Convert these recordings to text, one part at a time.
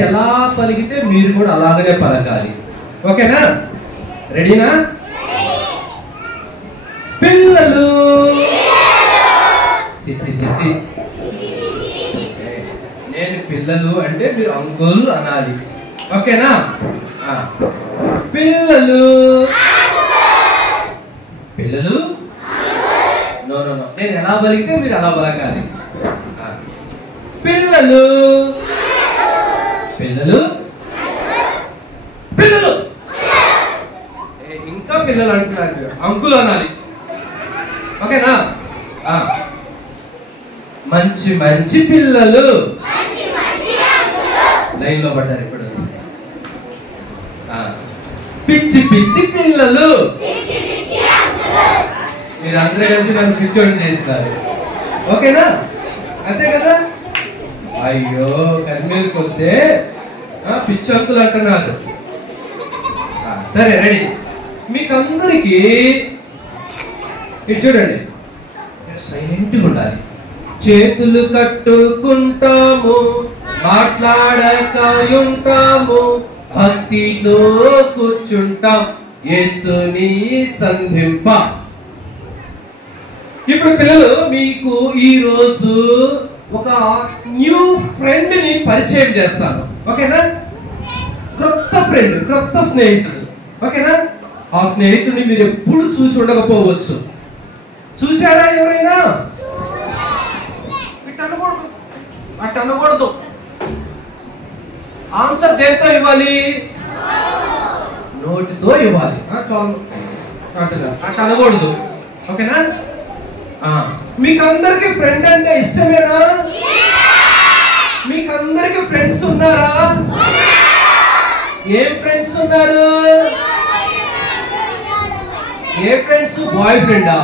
ఎలా పలికితే మీరు కూడా అలాగనే పలకాలి. ఓకేనా? రెడీనా? పిల్లలు చిచ్చి నేను పిల్లలు అంటే మీరు అంకుల్ అనాలి. ఓకేనా? పిల్లలు పిల్లలు నో నో నో నేను ఎలా పలికితే మీరు అలా పలకాలి. పిల్లలు పిల్లలు పిల్లలు ఇంకా పిల్లలు అంటున్నారు, అంకుల్ అనాలి. ఓకేనా? మంచి మంచి పిల్లలు లైన్ లో పడ్డారు ఇప్పుడు. పిచ్చి పిచ్చి పిల్లలు మీరు అందరూ కలిసి నన్ను పిచ్చోని చేసినారు. ఓకేనా? అంతే కదా? అయ్యో కర్మీలకు వస్తే పిచ్చి అంకులు అంటున్నారు. సరే రెడీ. మీకు అందరికి ఇటు చూడండి, సైలెంట్గా ఉండాలి. చేతులు కట్టుకుంటాము, మాట్లాడక ఉంటాము, భక్తితో కూర్చుంటాం యేసుని సంధింప. ఇప్పుడు పిల్లలు మీకు ఈ రోజు ఒక న్యూ ఫ్రెండ్ ని పరిచయం చేస్తాను. ఓకేనా? క్రొత్త ఫ్రెండ్, క్రొత్త స్నేహితుడు. ఓకేనా? ఆ స్నేహితుడిని మీరు ఎప్పుడు చూసి ఉండకపోవచ్చు. చూసారా ఎవరైనా? అట్ట అనకూడదు. ఆన్సర్ దేంతో ఇవ్వాలి? నోటితో ఇవ్వాలి. అట్ట అనకూడదు. ఓకేనా? మీకు అందరికి ఫ్రెండ్ అంటే ఇష్టమేనా? మీకు అందరికి ఫ్రెండ్స్ ఉన్నారా? ఏం ఫ్రెండ్స్ ఉన్నారు? ఏ ఫ్రెండ్స్? బాయ్ ఫ్రెండా?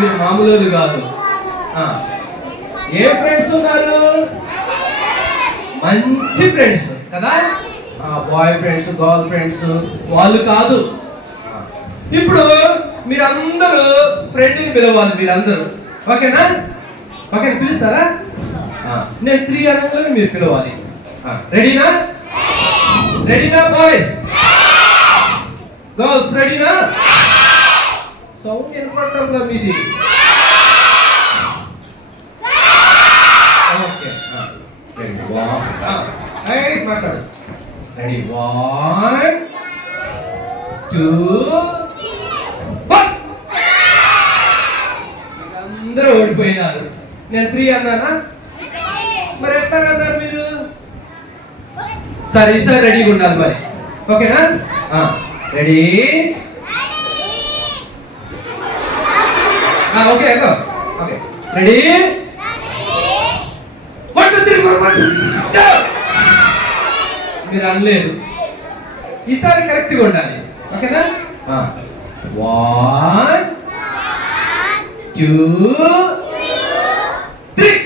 మీరు మామూలు కాదు. ఏ ఫ్రెండ్స్ ఉన్నారు? మంచి ఫ్రెండ్స్ కదా. బాయ్ ఫ్రెండ్స్, గర్ల్ ఫ్రెండ్స్ వాళ్ళు కాదు. ఇప్పుడు మీరందరూ ఫ్రెండ్ని పిలవాలి. మీరందరూ ఓకేనా? ఓకే పిలుస్తారా? నేను 3 అనగానే మీరు పిలవాలి. రెడీనా? రెడీనా బాయ్స్? గర్ల్స్ రెడీనా? సౌండ్ వినపడటంలో మీది. ఓకే మాట్లాడు. రెడీ 1 2 అందరూ ఓడిపోయినారు. నేను 3 అన్నానా? మరి ఎట్లా అన్నారు మీరు? సరే ఈసారి రెడీగా ఉండాలి మరి. ఓకేనా? రెడీ? ఓకే ఓకే రెడీ 1 2 3 4 మీరు అనలేదు. ఈసారి కరెక్ట్ గా ఉండాలి. ఓకేనా? 1 2 3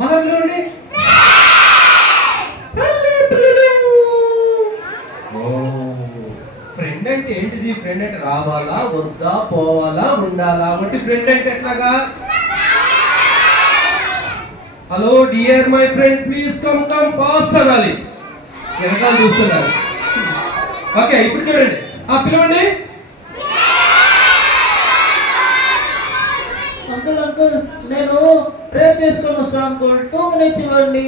మొదలుండి. ఫ్రెండ్ అంటే ఏంటిది? ఫ్రెండ్ అంటే రావాలా, వద్దా, పోవాలా, ఉండాలా? అంటే ఫ్రెండ్ అంటే ఎట్లాగా? Hello dear my friend please come come fast అనాలి. వెనకాల చూస్తున్నారు. ఓకే ఇప్పుడు చూడండి. పిలవండి. అంకుల్ అంకుల్ నేను ప్రేయర్ చేసుకొని వస్తాను అంకుల్. 2 minutes ఇవ్వండి.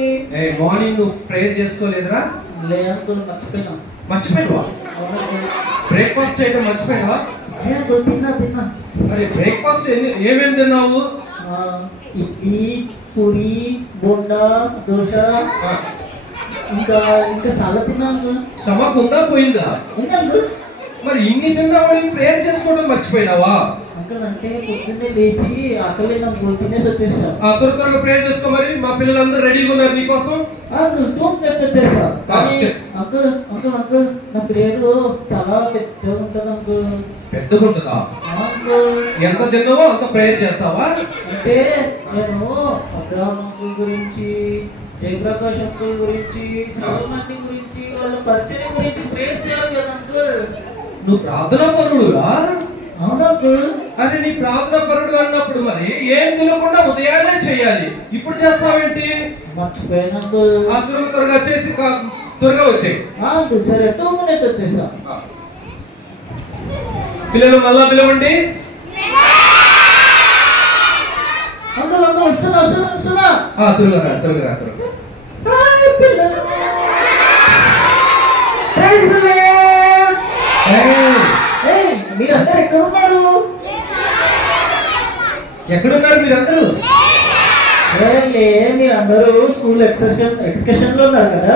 మార్నింగ్ నువ్వు ప్రేయర్ చేసుకోలేదురా? లేదు అంకుల్ మర్చిపోయినా. మర్చిపోయావా? బ్రేక్ఫాస్ట్ చేయడం మర్చిపోయావా? తిన్నా. మరి బ్రేక్ఫాస్ట్ ఏమేమి తిన్నావు? ఇడ్లీ, పూరి, బోండా, దోశ, ఇంకా చాలా తిన్నా అంకుల్. స్టమక్ ఉందా పోయిందా? ఉంది అంకుల్. మరి ఇన్ని తిన్నావు, ప్రేయర్ చేసుకోవడం మర్చిపోయినావా? అంకుల్ అంటే పొద్దున్నే లేచి ఆకలి నాకు తినేసి వచ్చేసా. త్వరగా ప్రేయర్ చేసుకో. మరి మా పిల్లలందరూ రెడీగా ఉన్నారు నీకోసం. అంకుల్ 2 minutes వచ్చేసా. అంకుల్ అంకుల్ అంకుల్ నా పేరు చాలా పెద్దగా ఉంటుంది అంకుల్. పెద్దగా ఉంటుందా? అంకుల్ ఎంత తిన్నావో అంత ప్రేయర్ చేస్తావా? అంటే నేను అబ్రహాం అంకుల్ గురించి, జయప్రకాష్ అంకుల్ గురించి, సోమంటి గురించి, వాళ్ళ పరిచయం గురించి ప్రేయర్ చేయాలి కదా అంకుల్. నువ్వు ప్రార్థనా పరుడురా? అవునా అంకుల్? అదే నీ ప్రార్థన పరుడు అన్నప్పుడు మరి ఏం తినకుండా ఉదయాన్నే చేయాలి. ఇప్పుడు చేస్తావేంటి? మర్చిపోయాను అంకుల్. త్వరగా చేసి త్వరగా వచ్చాయి. సరే 2 minutes వచ్చేసా. పిల్లలు మళ్ళా పిలవండి. అంకుల్ అంకుల్ వస్తున్నా. త్వరగా రా. మీరందరూ ఎక్కడున్నారు? మీరందరూ? మీరందరూ స్కూల్ ఎక్స్కర్షన్ లో ఉన్నారు కదా?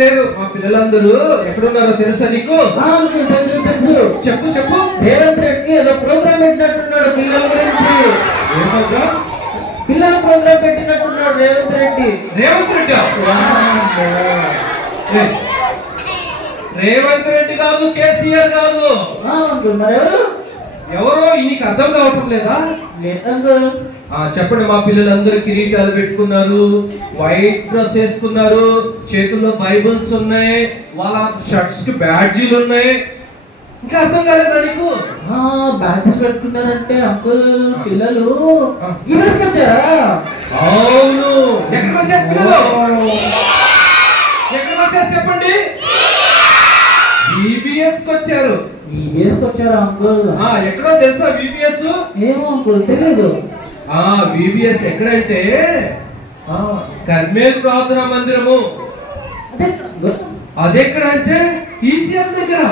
లేదు, మా పిల్లలందరూ ఎక్కడున్నారో తెలుసా నీకు? తెలుసు. చెప్పు. రేవంత్ రెడ్డి ఏదో ప్రోగ్రామ్ పెట్టినట్టున్నాడు పిల్లల గురించి. పిల్లల ప్రోగ్రామ్ పెట్టినట్టున్నాడు రేవంత్ రెడ్డి. రేవంత్ రెడ్డి కాదు, కేసీఆర్ కాదు. ఎవరో నీకు అర్థం కావటం లేదా? చెప్పండి. మా పిల్లలందరూ కిరీటాలు పెట్టుకున్నారు, వైట్ డ్రెస్ వేసుకున్నారు, చేతుల్లో బైబుల్స్ ఉన్నాయి, వాళ్ళ షర్ట్స్ కి బ్యాడ్జీలు ఉన్నాయి. ఇంకా అర్థం కాలేదా నీకు? బ్యాడ్జీలు పెట్టుకున్నారంటే అంకుల్ పిల్లలు వచ్చారా? అవును. ఎక్కడికి వచ్చారు పిల్లలు? ఎక్కడికి వచ్చారు చెప్పండి? BBS కి వచ్చారు. అంకుల్? ఎక్కడో తెలుసా BBS? ఏమో అంకుల్ తెలీదు. BBS ఎక్కడంటే కర్మేల్ ప్రార్థనా మందిరము. అదెక్కడ అంటే ECL దగ్గర.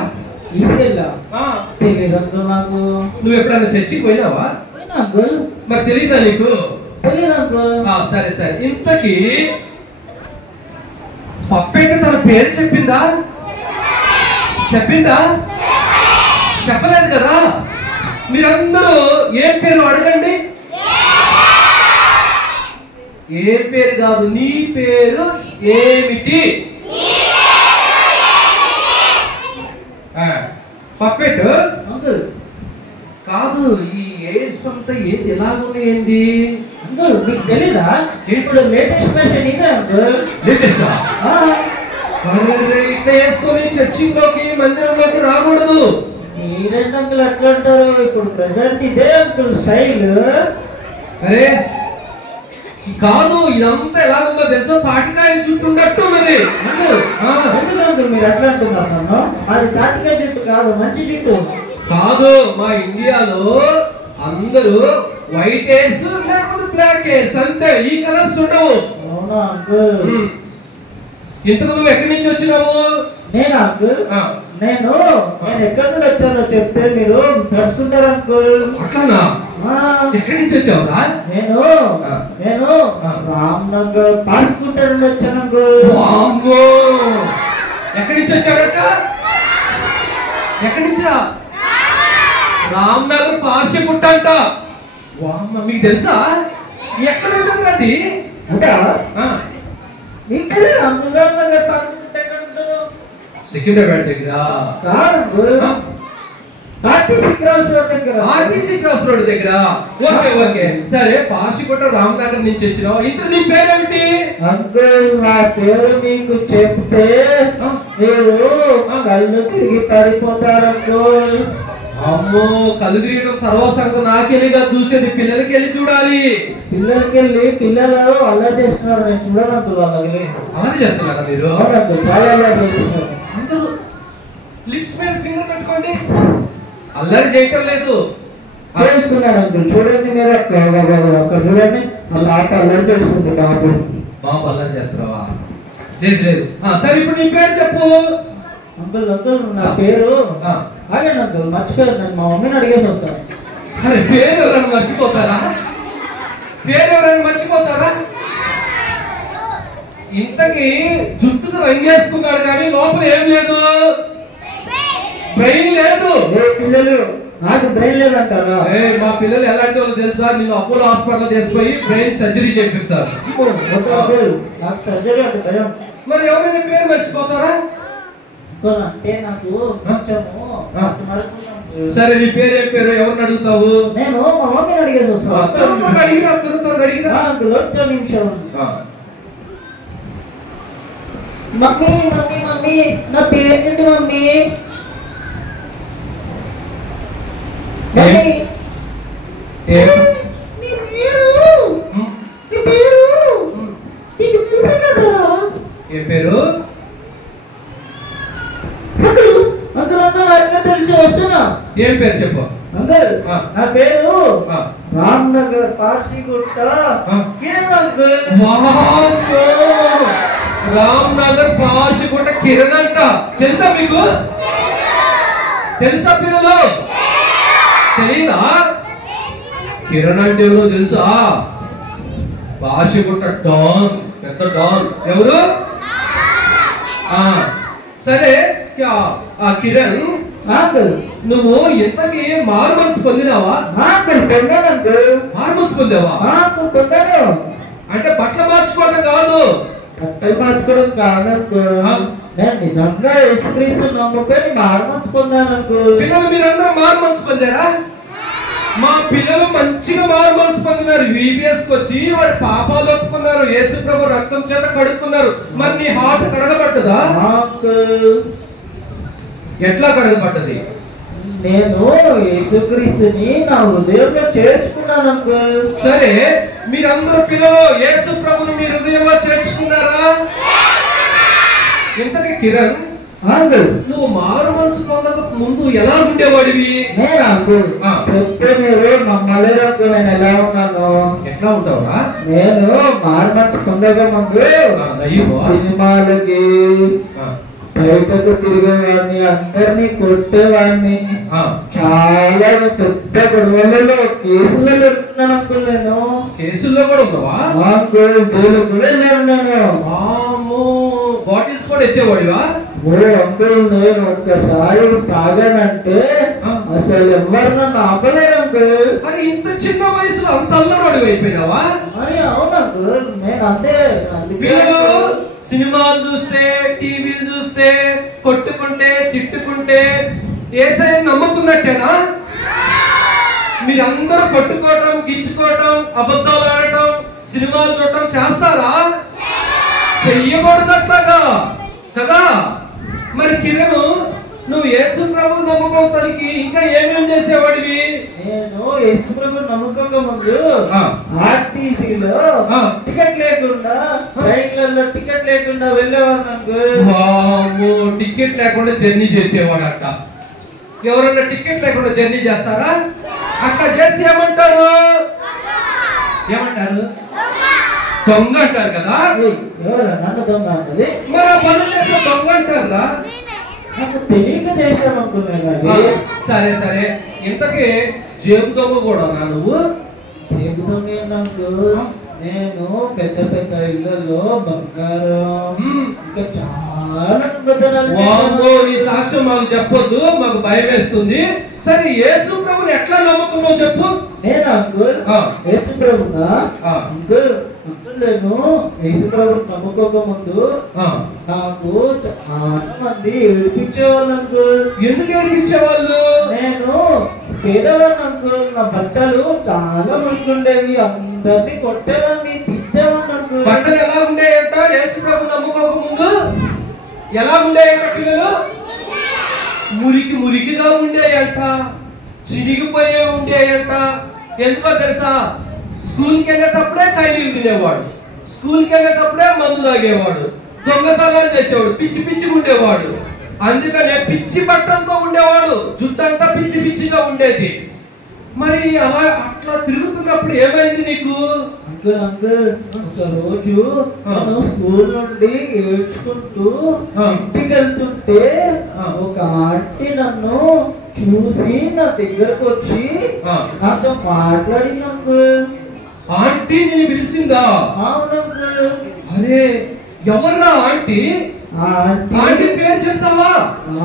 తెలీదు అంకుల్ నాకు. నువ్వు ఎప్పుడైనా చర్చికి పోయినావా? అంకుల్. మరి తెలీదా నీకు? తెలీదు అంకుల్. సరే. ఇంతకీ పప్పెట్ట తన పేరు చెప్పిందా? చెప్పలేదు కదా. మీరందరూ ఏ పేరు అడగండి. ఏ పేరు కాదు, నీ పేరు ఏమిటి? పప్పెట్ కాదు. ఈ ఏస్ అంతా ఏంటి ఎలాగున్నాయండి? అంకుల్ మీకు తెలీదా? ఇప్పుడు లేటెస్ట్ ఫ్యాషన్ ఇదే అంకుల్. లేటెస్టా? ఇట్లా వేసుకొని చర్చిలోకి మందిరంలోకి రాకూడదు. మీరేంటి అంకుల్ అట్లా అంటారు? ఇప్పుడు ప్రెసెంట్ ఇదే అంకుల్ స్టైల్. అరే కాదు, ఇదంతా ఎలా ఉందో తెలుసా? తాటికాయ చుట్టూ ఉన్నట్టు ఉన్నది. అంకుల్ మీరు ఎట్లా అంటున్నారు నన్ను? అది తాటికాయ జుట్టు కాదు, మంచి జుట్టు. కాదు, మా ఇండియాలో అందరూ వైట్ హెయిర్స్ లేకపోతే బ్లాక్ హెయిర్స్ అంతే. ఈ కలర్స్ ఉండవు. అవునా అంకుల్? ఇంతకు నువ్వు ఎక్కడి నుంచి వచ్చినావు? నేను అంకుల్ నేను ఎక్కడి నుంచి వచ్చానో చెప్తే మీరు తెలుసుకుంటారు అంకుల్. అట్లానా? ఎక్కడి నుంచి వచ్చావురా? నేను రామ్నగర్ పాడుకుంటా నుండి వచ్చాను అంకుల్. ఎక్కడి నుంచి వచ్చాడట? ఎక్కడి నుంచి? రామ్నగర్ పార్సిగుట్ట అంట. మీకు తెలుసా? ఎక్కడ ఉంటుంది అది? సికింద్రాబాద్ దగ్గర. ఆర్టీసీ క్రాస్ రోడ్ దగ్గర. ఓకే సరే. పార్సిగుట్ట రామ్నగర్ నుంచి వచ్చినావు. ఇంత నీ పేరేమిటి? అంకుల్ నా పేరు మీకు చెప్తే మీరు కళ్ళు తిరిగి పడిపోతారు అంకుల్. అమ్మో, కళ్ళు తిరగడం తర్వాత సంగతి నాకెళ్ళిగా చూసేది. పిల్లలకి వెళ్ళి చూడాలి. పిల్లలకి వెళ్ళి పిల్లలు అల్లరి చేస్తున్నారు. నేను చూడనందుకు వాళ్ళకి అల్లరి చేస్తున్నారా మీరు? చాలా అల్లరి చేస్తున్నారు. అందరూ లిప్స్ మీద ఫింగర్ పెట్టుకోండి. అల్లరి చేయటం లేదు, చేస్తున్నారు అంకుల్. చూడండి మీరు అక్కడ చూడండి. వాళ్ళ ఆట అల్లరి చేస్తుంది కాబట్టి. బాబు అల్లరి చేస్తున్నావా? లేదు. సరే ఇప్పుడు నీ పేరు చెప్పు. అంకుల్ నా పేరు ఆగండి అంకుల్, మర్చిపోయాను. నేను మా మమ్మీని అడిగేసి వస్తాను. అరే పేరు ఎవరైనా మర్చిపోతారా? ఇంతకి జుట్టుకు రంగేసుకున్నాడు కానీ లోపల ఏం లేదు, బ్రెయిన్ లేదు. పిల్లలు నాకు బ్రెయిన్ లేదంటారా? మా పిల్లలు ఎలాంటి వాళ్ళు తెలుసా? నేను అపోలో హాస్పిటల్ తీసుకుపోయి బ్రెయిన్ సర్జరీ చేపిస్తారు. నాకు సర్జరీ అంటే భయం. మరి ఎవరైనా పేరు మర్చిపోతారా? అంటే నాకు సరే నీ పేరు ఏం పేరు? ఎవరిని అడుగుతావు? నేను మా మమ్మీని అడిగేసి వస్తాను. అడిగిరా. నిమిషం. మమ్మీ నా పేరేంటి మమ్మీ? ఏ పేరు? తెలిసి వస్తున్నా. ఏం పేరు చెప్పు. నా పేరు రామ్నగర్ పార్సిగుట్ట కిరణ్ అంకుల్. రామ్నగర్ పార్సిగుట్ట కిరణ్ అంట. తెలుసా మీకు? తెలుసా పిల్లలు? తెలీదా? కిరణ్ అంటే ఎవరో తెలుసా? పార్సిగుట్ట డాన్, పెద్ద డాన్. ఎవరు? సరే కిరణ్, నువ్వు ఎంతకి మారు మనసు పొందినావా? మారు మనసు పొందావా? అంటే బట్టలు మార్చుకోవడం కాదు. బట్టలు మార్చుకోవడం కాదనుకో, నేను నిజంగా యేసుక్రీస్తు నమ్ముకొని మారు మనసు పొందాననుకో. పిల్లలు మీరందరూ మారు మనసు పొందారా? మా పిల్లలు మంచిగా మారు మనసు పొందినారు. VBS వచ్చి వారి పాపాలు ఒప్పుకున్నారు, యేసు ప్రభు రక్తం చేత కడుక్కున్నారు. మరి నీ హార్ట్ కడగబడ్డదా? ఎట్లా కడగబడ్డది? నేను యేసుక్రీస్తుని నా హృదయంలో చేర్చుకున్నాను అంకుల్. సరే, మీరందరూ పిల్లలు యేసు ప్రభుని మీ హృదయంలో చేర్చుకున్నారా? ఇంతకీ కిరణ్, నువ్వు మారు మనసు పొందక ముందు ఎలా ఉండేవాడివి? నేను అంకుల్ మీరు మమ్మల్ని అంకుల్ నేను ఎలా ఉన్నాను? ఎట్లా ఉంటావురా? నేను మారు మనసు పొందక ముందు సినిమాలకి బయటకు తిరిగేవాడిని, అందరినీ కొట్టేవాడిని, చాలా పెద్ద గొడవలలో కేసులో పెడుతున్నాను అంకుల్. నేను కేసుల్లో కూడా ఉన్నావా? అంకుల్ జైలు కూడా వెళ్ళాను నేను. బాటిల్స్ కూడా ఎత్తేవాడివా? అంకుల్ నేను ఒక్కసారి తాగానంటే అసలు ఎవరు నన్ను ఆపలేరు అంకుల్. మరి ఇంత చిన్న వయసులో అంత అల్లరోడి అయిపోయినావా? మరి అవును అంకుల్, నేను అంతే. పిల్లలు సినిమాలు చూస్తే, టీవీలు చూస్తే, కొట్టుకుంటే, తిట్టుకుంటే యేసయ్యని నమ్ముకున్నట్టేనా? మీరందరూ కొట్టుకోవటం, గిచ్చుకోవటం, అబద్ధాలు ఆడటం, సినిమాలు చూడటం చేస్తారా? చెయ్యకూడదు అట్లాగా కదా. మరి కిరణ్, నువ్వు యేసు ప్రభు నమ్ముకోవటానికి ఇంకా ఏమేమి చేసేవాడివి? నేను యేసు ప్రభు నమ్ముకోక ముందు ఆర్టీసీలో టికెట్ లేకుండా, ట్రైన్లలో టికెట్ లేకుండా వెళ్ళేవాడు. టికెట్ లేకుండా జర్నీ చేసేవాడట. ఎవరన్నా టికెట్ లేకుండా జర్నీ చేస్తారా? అట్లా చేసి ఏమంటారు? ఏమంటారు? దొంగ అంటారు కదా. దొంగ అంటది. మరి ఆ పనులు చేస్తే దొంగ అంటారా? తెలియక చేశాను అనుకున్నాను. సరే సరే, ఇంతకీ జేబు దొంగ కూడా నువ్వు? జేబు దొంగ నాకు. నేను పెద్ద పెద్ద ఇళ్లలో బంగారం ఇంకా చాలా నీ సాక్ష్యం మాకు చెప్పొద్దు, మాకు భయం వేస్తుంది. సరే, యేసు ప్రభుని ఎట్లా నమ్ముతున్నావు చెప్పు. నేను అంకుల్ యేసు ప్రభునా అంకుల్ నేను యేసు ప్రభుని నమ్ముకోక ముందు నాకు చాలా మంది ఏడిపించేవాళ్ళు అంకుల్. ఎందుకు ఏడిపించేవాళ్ళు? నేను పేదవాడిని అంకుల్. నా బట్టలు చాలా మందుండేవి, అందరినీ కొట్టేవాడిని, తిట్టేవాడిని అంకుల్. బట్టలు ఎలా ఉండేయంట యేసు ప్రభు నమ్ముకోక ముందు? ఎలా ఉండేయంట పిల్లలు? మురికి మురికిగా ఉండేయంట, చిరిగిపోయే ఉండేయంట. ఎందుకో తెలుసా? స్కూల్కి వెళ్ళేటప్పుడే కైనీళ్ళు తినేవాడు, స్కూల్కి వెళ్ళేటప్పుడే మందు తాగేవాడు, దొంగతనాలు చేసేవాడు, పిచ్చి పిచ్చిగా ఉండేవాడు. అందుకనే పిచ్చి బట్టలతో ఉండేవాడు, జుట్టంతా పిచ్చి పిచ్చిగా ఉండేది. మరి అలా అట్లా తిరుగుతున్నప్పుడు ఏమైంది నీకు? అంకుల్ అంకుల్ ఒక రోజు నేను స్కూల్ నుండి ఏడ్చుకుంటూ ఇంటికి వెళ్తుంటే ఒక ఆంటీ నన్ను చూసి నా దగ్గరకు వచ్చి నాతో మాట్లాడింది అంకుల్. ఆంటీ నేను పిలిచిందా? అవును అంకుల్. అరే, ఎవర్రా ఆంటీ? ఆంటీ పేరు చెప్తావా?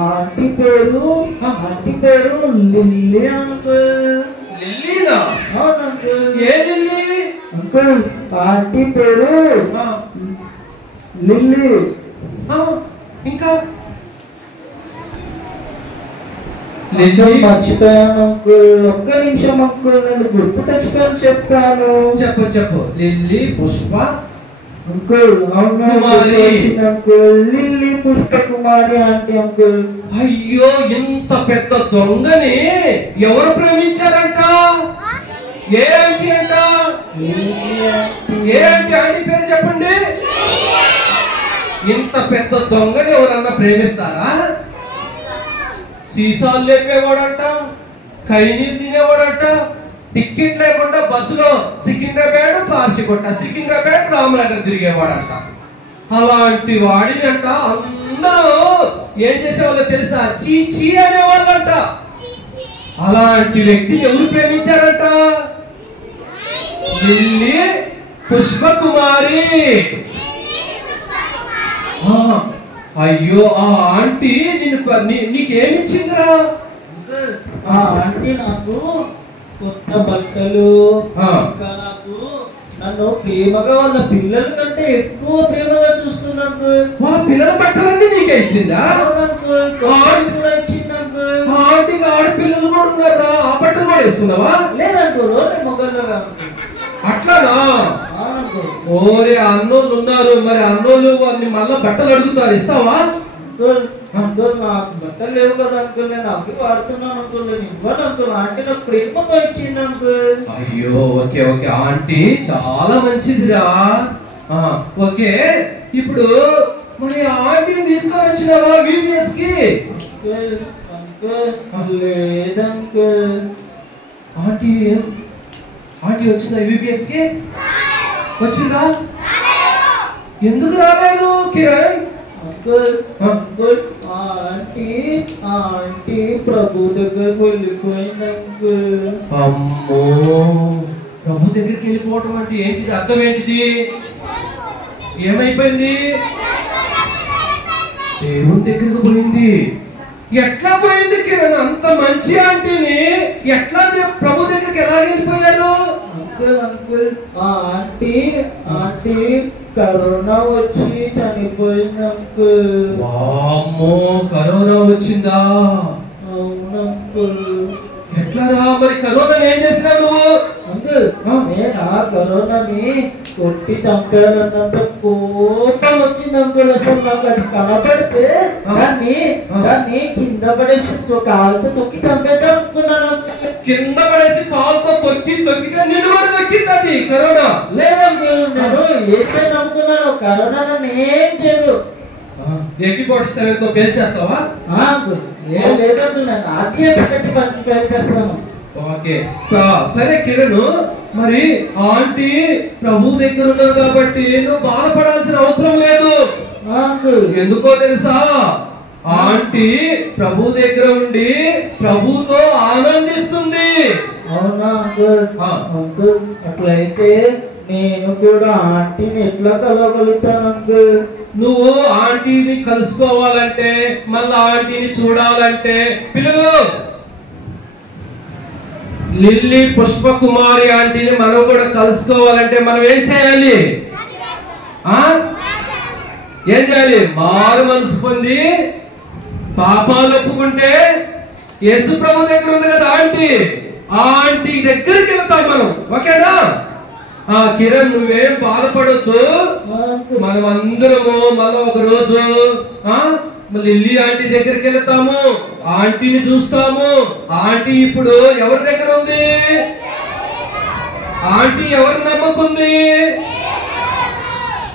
ఆంటీ పేరు లిల్లీ అంకుల్. లిల్లీనా? అవును అంకుల్. ఏ లిల్లీ అంకుల్? ఆంటీ పేరు లిల్లీ. ఇంకా మర్చిపోయాను అంకుల్. ఒక్క నిమిషం అంకుల్, నేను గుర్తు తెచ్చుకొని చెప్తాను. చెప్పు చెప్పు. Lily, Pushpa, uncle uncle lily Pushpakumari aunty uncle. అయ్యో, ఇంత పెద్ద దొంగని ఎవరు ప్రేమించారంట? ఏ ఆంటీ అంట? ఏ ఆంటీ? ఆంటీ పేరు చెప్పండి. ఇంత పెద్ద దొంగని ఎవరన్నా ప్రేమిస్తారా? సీసాలు లేపేవాడంట, ఖైనీలు తినేవాడంట, టికెట్ లేకుండా బస్సులో సికింద్రాబాద్ పార్సికొట్ట, సికింద్రాబాద్ రామనగర్ తిరిగేవాడంట. అలాంటి వాడిని అంట అందరూ ఏం చేసేవాళ్ళో తెలుసా? చీ అనేవాళ్ళంట. అలాంటి వ్యక్తిని ఎవరు ప్రేమించారంట? లిల్లీ పుష్పకుమారి. అయ్యో, ఆ ఆంటీ నీకేమిచ్చిందిరా? ఆ ఆంటీ నాకు కొత్త బట్టలు, ఇంకా నాకు నన్ను ప్రేమగా వాళ్ళ పిల్లల కంటే ఎక్కువ ప్రేమగా చూస్తున్నాను. వాళ్ళ పిల్లల బట్టలన్నీ నీకే ఇచ్చిందా? కూడా ఇచ్చింది అంకుల్. ఆంటీకి ఆడపిల్లలు కూడా ఉన్నారా? ఆ బట్టలు కూడా వేసుకున్నావా? లేదంటూ మొగల్లో అట్లానా? ఓరే, అన్నోళ్ళు ఉన్నారు, మరి అన్నోళ్ళు వారిని మళ్ళా బట్టలు అడుగుతారు, ఇస్తావా? నాకు బట్టలు లేవు కదా అంకుల్, నేను అవి వాడుతున్నాను అంకుల్, నేను ఇవ్వను అంకుల్. ఆంటీ నాకు ప్రేమతో ఇచ్చింది అంకుల్. అయ్యో, ఓకే ఓకే, ఆంటీ చాలా మంచిదిరా. ఓకే, ఇప్పుడు మరి ఆంటీని తీసుకొని వచ్చినావా VBS కి? లేదంకుల్. ఆంటీ వచ్చిందా VBS కి? వచ్చిందా? ఎందుకు రాలేదు కిరణ్? అంకుల్ ఆంటీ ప్రభు దగ్గరకు వెళ్ళిపోయింది అంకుల్. అమ్మో, ప్రభు దగ్గరికి వెళ్ళిపోవడం అంటే ఏంటిది? అర్థం ఏంటిది? ఏమైపోయింది? దేవుని దగ్గరకు పోయింది. ఎట్లా పోయింది కిరణ్? అంత మంచి ఆంటీని ఎట్లా ప్రభు దగ్గరికి ఎలా వెళ్ళిపోయారు? అంకుల్ ఆంటీ కరోనా వచ్చి చనిపోయింది అంకుల్. వామ్మో, కరోనా వచ్చిందా? అవును అంకుల్. ఎట్లా రా? మరి కరోనా ఏం చేసినావు నువ్వు? అంకుల్ నేను ఆ కరోనాని కొట్టి చంపానన్నంత కోపం వచ్చింది అంకుల్. అసలు నాకు అది కనపడితే దాన్ని కింద పడేసి కాలుతో తొక్కి చంపేద్దాం అనుకున్నాను. కింద పడేసి కాలుతో తొక్కితే నిన్ను కూడా తొక్కింది అది కరోనా? లేదంకుల్, నేను ఏసై నమ్ముకున్నాను. కరోనా నన్ను ఏం చేయదు. AK-47 తో పేల్చేస్తావా? లేదంకుల్, నేను ఆర్టీఎస్ పెట్టి పేల్చేస్తాను. ఓకే, సరే కిరణ్, మరి ఆంటీ ప్రభు దగ్గర ఉన్నారు కాబట్టి నువ్వు బాధపడాల్సిన అవసరం లేదు. ఎందుకో తెలుసా? ఆంటీ ప్రభు దగ్గర ఉండి ప్రభుతో ఆనందిస్తుంది. అవునా అంకుల్? అట్లయితే నేను కూడా ఆంటీని ఎట్లా కలవగలుగుతాను అంకుల్? నువ్వు ఆంటీని కలుసుకోవాలంటే, మళ్ళీ ఆంటీని చూడాలంటే, పిల్లలు లిల్లీ పుష్పకుమారి ఆంటీని మనం కూడా కలుసుకోవాలంటే మనం ఏం చేయాలి? ఏం చేయాలి? మారు మనసు పొంది పాపాలు ఒప్పుకుంటే యేసు ప్రభు దగ్గర ఉంది కదా ఆంటీ, ఆ ఆంటీ దగ్గరికి వెళ్తాం మనం. ఓకేనా? కిరణ్, నువ్వేం బాధపడొద్దు. మనం అందరము మళ్ళీ ఒక రోజు లిల్లీ ఆంటీ దగ్గరికి వెళ్తాము, ఆంటీని చూస్తాము. ఆంటీ ఇప్పుడు ఎవరి దగ్గర ఉంది? ఆంటీ ఎవరిని నమ్ముకుంది?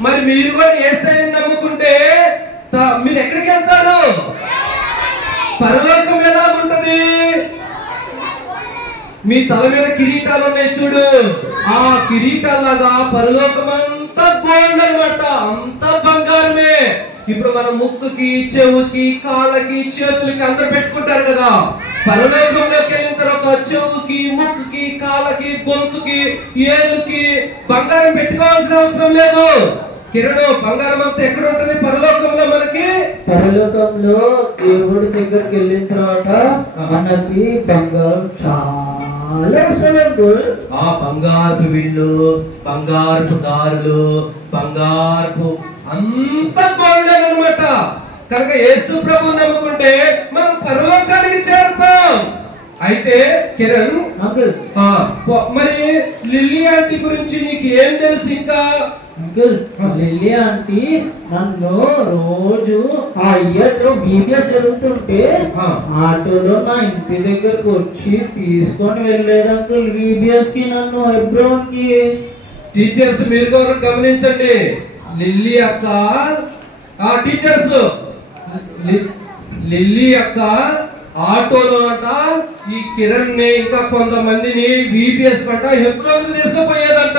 మరి మీరు కూడా యేసయ్యని నమ్ముకుంటే మీరు ఎక్కడికి వెళ్తారు? పరలోకం ఎలా ఉంటది? మీ తల మీద కిరీటాలు ఉన్నాయి చూడు, ఆ కిరీటాలాగా పరలోకం అంతా గోల్డ్ అన్నమాట, అంతా బంగారమే. ఇప్పుడు మన ముక్కుకి, చెవుకి, కాళ్ళకి, చేతులకి అందరు పెట్టుకుంటారు కదా. పరలోకంలోకి వెళ్ళిన తర్వాత చెవుకి, ముక్కుకి, కాళ్ళకి, గొంతుకి, ఏళ్ళకి బంగారం పెట్టుకోవాల్సిన అవసరం లేదు. కిరణ్, బంగారం అంతా ఎక్కడ ఉంటది పరలోకంలో? మనకి పరలోకంలో దేవుడి దగ్గరికి వెళ్ళిన తర్వాత మనకి బంగారం చాలా అవసరం. ఆ బంగారపు విల్లు, బంగారపు దారులు, బంగారపు అంత గోల్డ్ అన్నమాట. కనుక యేసు ప్రభు నమ్ముకుంటే మనం పరలోకానికి చేరుతాం. అయితే కిరణ్, మరి లిల్లీ ఆంటీ గురించి నీకు ఏం తెలుసు? ఇంకా అంకుల్ లిల్లీ ఆంటీ నన్ను రోజు ఆ ఇయర్ బీబీఎస్ జరుగుతుంటే ఆటోలో నా ఇంటి దగ్గరకు వచ్చి తీసుకొని వెళ్ళేది అంకుల్ బీబీఎస్ కి నన్ను హెబ్రోన్ కి. టీచర్స్ మీరు కూడా గమనించండి, లిల్లీ అక్క టీచర్స్ లిల్లీ అక్క ఆటోలోనట ఈ కిరణ్ ని ఇంకా కొంతమందిని బీబీఎస్ కంట హెబ్రోన్ తీసుకుపోయేదంట.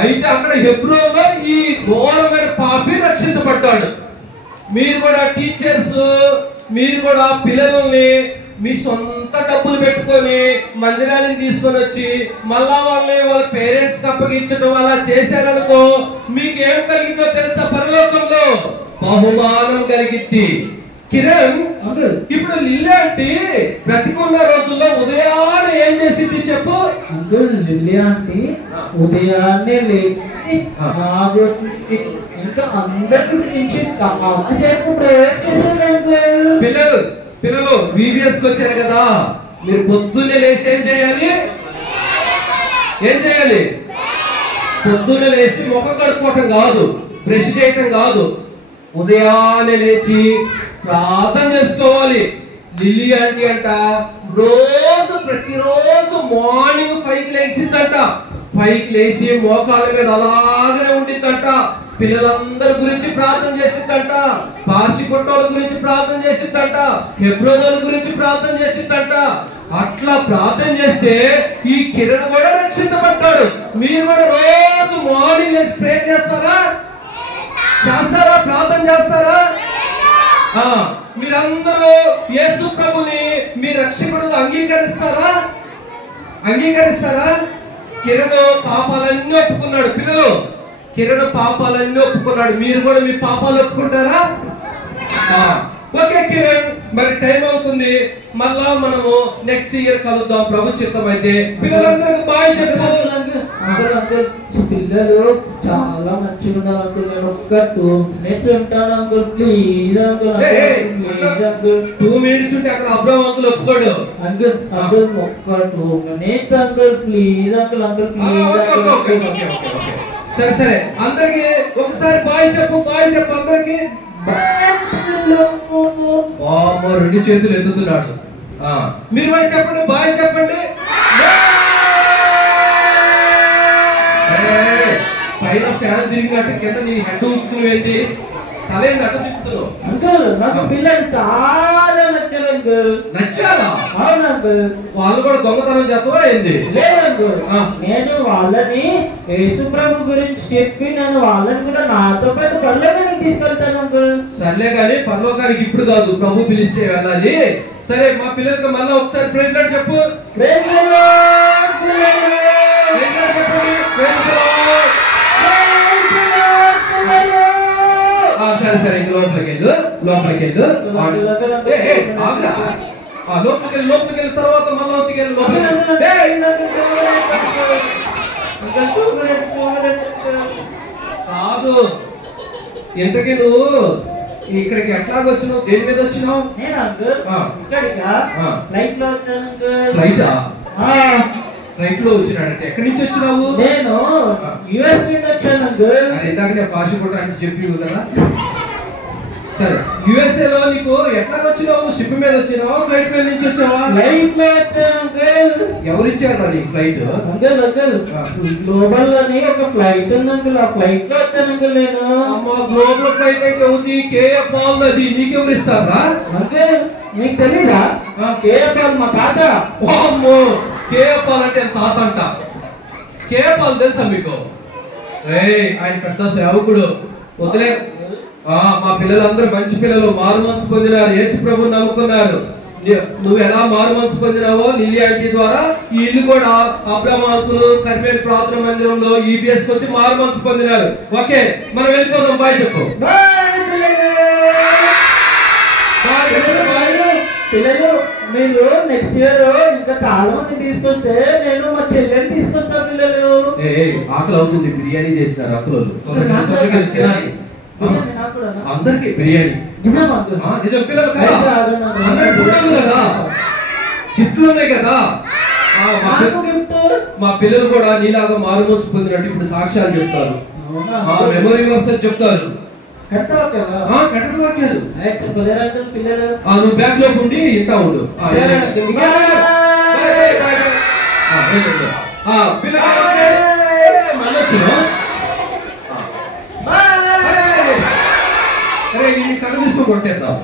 అయితే అక్కడ హెబ్రోన్ లో ఈ ఘోరమైన పాపి రక్షించబడ్డాడు. మీరు కూడా టీచర్స్, మీరు కూడా పిల్లల్ని మీ సొంత డబ్బులు పెట్టుకొని మందిరానికి తీసుకొని వచ్చి మళ్ళా వాళ్ళని వాళ్ళ పేరెంట్స్ కి అప్పగించడం అలా చేశారనుకో, మీకేం కలిగిందో తెలుసా? పరలోకంలో బహుమానం కలిగిద్ది. కిరణ్, ఇప్పుడు లిల్లీ ఆంటీ బ్రతికున్న రోజుల్లో ఉదయాన్నే ఏం చేసింది చెప్పు? అంకుల్ లిల్లీ ఆంటీ ఉదయాన్నే లేచి ఇంకా అందరి గురించి చాలాసేపు ప్రేయర్ చేశారు. పిల్లలు బీబీఎస్ కి వచ్చారు కదా, మీరు పొద్దున్నే లేచి ఏం చేయాలి? పొద్దున్నే లేచి ముఖం కడుక్కోవటం కాదు, బ్రష్ చేయటం కాదు, ఉదయాన్నే లేచి ప్రార్థన చేసుకోవాలి. లిల్లీ ఆంటీ అంట ప్రతిరోజు మార్నింగ్ 5కి లేచిందంట. 5కి లేచి మోకాళ్ళ మీద అలాగనే ఉండిద్దంట. పిల్లలందరి గురించి ప్రార్థన చేసిద్దంట, పార్షికొట్టోళ్ళ గురించి ప్రార్థన చేసిద్దంట, హెబ్రోనోళ్ళ గురించి ప్రార్థన చేసిద్దంట. అట్లా ప్రార్థన చేస్తే ఈ కిరణ్ కూడా రక్షించబడ్డాడు. మీరు కూడా రోజు మార్నింగ్ లేచి ప్రే చేస్తారా? ప్రార్థన చేస్తారా? మీరందరూ యేసు ప్రభుని మీ రక్షకుడుగా అంగీకరిస్తారా? కిరణ్ పాపాలన్నీ ఒప్పుకున్నాడు. పిల్లలు, కిరణ్ పాపాలన్నీ ఒప్పుకున్నాడు. మీరు కూడా మీ పాపాలు ఒప్పుకుంటారా? ఓకే కిరణ్, మరి టైం అవుతుంది, మళ్ళా మనము నెక్స్ట్ ఇయర్ కలుద్దాం ప్రభు చిత్తం అయితే. పిల్లలందరికీ బాయ్ చెప్పు. పిల్లలు చాలా మంచిగా ఉన్నారు అంకుల్. నేను ఒక్క 2 minutes ఉంటాను అంకుల్, ప్లీజ్ అంకుల్. 2 minutes ఉంటే అక్కడ అబ్రాహం అంకుల్ ఒప్పుకోడు. అంకుల్ ఒక్క 2 minutes uncle, please uncle please. సరే అందరికి ఒకసారి బాయ్ చెప్పు అందరికి. 2 చేతులు ఎత్తుతున్నాడు. మీరు బాయ్ చెప్పండి, బాయ్ చెప్పండి. పైన ఫ్యాన్ తిరిగినట్టు కింద నీ హెడ్ ఊపుతున్నావు ఏంటి? తలేంటి అట్ట తిప్పుతున్నావు? అంకుల్ నాకు పిల్లలు చాలా నచ్చారు అంకుల్. నచ్చారా? అవును అంకుల్. వాళ్ళు కూడా దొంగతనం చేస్తావా ఏంది? లేదు అంకుల్, నేను వాళ్ళని యేసు ప్రభు గురించి చెప్పి నేను వాళ్ళని కూడా నాతో పాటు పరలోకానికి తీసుకెళ్తాను అంకుల్. సర్లే గానీ పరలోకానికి ఇప్పుడు కాదు, ప్రభు పిలిస్తే వెళ్ళాలి. సరే మా పిల్లలకి మళ్ళీ ఒకసారి ప్రైజ్ లార్డ్ చెప్పు. ప్రైజ్ లార్డ్ చెప్పండి. సరే ఇంక లోపలికి వెళ్ళు. లోపలికి వెళ్ళిన తర్వాత మళ్ళీ అవుతుంది కాదు. ఇంతకీ నువ్వు ఇక్కడికి ఎట్లాగ వచ్చినావు? దేని మీద వచ్చినావు? ఫ్లైట్ లో వచ్చినాడంటే ఎక్కడి నుంచి వచ్చినావు? నేను యుఎస్ నుంచి వచ్చాను. ఇందాక నేను పాషిపోవడానికి చెప్పి కదా. సరే యుఎస్ఏ లో నీకు ఎట్లా వచ్చినావు? షిప్ మీద వచ్చినావా, ఫ్లైట్ మీద నుంచి వచ్చావా? ఫ్లైట్ లో వచ్చాను. ఎవరు ఇచ్చారు నీకు ఫ్లైట్? గ్లోబల్ అని ఒక ఫ్లైట్ ఉంది అంకుల్, ఆ ఫ్లైట్ లో వచ్చాను అంకుల్ నేను. గ్లోబల్ ఫ్లైట్ అయితే ఉంది, కేఎఫ్ బాల్ అది నీకెవరు ఇస్తారా? అంకుల్ మీకు తెలీదా? కేఎఫ్ బాల్ మా తాత. అమ్మో, కేఎఫ్ బాల్ అంటే తాత అంట. కేఎఫ్ బాల్ తెలుసా మీకు? ఆయన పెద్ద సేవకుడు. వదిలే, మా పిల్లలందరూ మంచి పిల్లలు, మారు మనసు పొందినారు, యేసు ప్రభువుని నమ్ముకున్నారు. నువ్వు ఎలా మారు మనసు పొందినావో లిల్లీ ఆంటీ ద్వారా ఈ ఇల్లు కూడా అబ్రాహాం అంకులు కర్మేల్ ప్రార్థన మందిరంలో ఈబీఎస్ వచ్చి మారు మనసు పొందినారు. ఓకే మనం వెళ్ళిపోదాం. బాయ్ చెప్పు. పిల్లలు మీరు నెక్స్ట్ ఇయర్ ఇంకా చాలా మంది తీసుకొస్తే నేను మా చెల్లెని తీసుకొస్తా. పిల్లలు ఆకలి అవుతుంది, బిర్యానీ చేసినారు ఆకలి తినాలి అందరికి. బిర్యానీ నిజం పిల్లలు కదా, అందరికి కదా, గిఫ్ట్లు ఉన్నాయి కదా. మా పిల్లలు కూడా నీలాగా మారు మనసు పొందినట్టు ఇప్పుడు సాక్ష్యాలు చెప్తారు. మెమరీ వర్సెస్ చెప్తారు. కరెక్ట్ వాక్యాలు పిల్లలు నువ్వు బ్యాగ్ లో ఉండి ఇంటా ఉండు. కనిపిస్తూ కొట్టేద్దాం.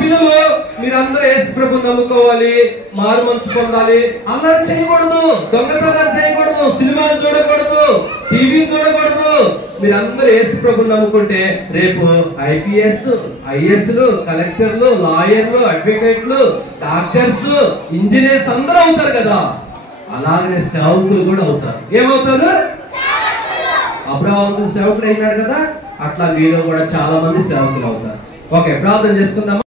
పిల్లలు మీరందరూ యేసు ప్రభువుని నమ్ముకోవాలి, మారు మనసు పొందాలి. అల్లరి చేయకూడదు, దొంగతనాలు చేయకూడదు, సినిమాలు చూడకూడదు, టీవీ చూడకూడదు. మీరందరూ యేసు ప్రభువుని నమ్ముకుంటే రేపు IPS, IASలు, కలెక్టర్లు, లాయర్లు, అడ్వకేట్లు, డాక్టర్స్, ఇంజనీర్స్ అందరూ అవుతారు కదా. అలాగనే సేవకులు కూడా అవుతారు. ఏమవుతారు? అబ్రాహాము సేవకుడు అయినాడు కదా, అట్లా మీలో కూడా చాలా మంది సేవకులు అవుతారు. ఓకే, ప్రార్థన చేసుకుందాం.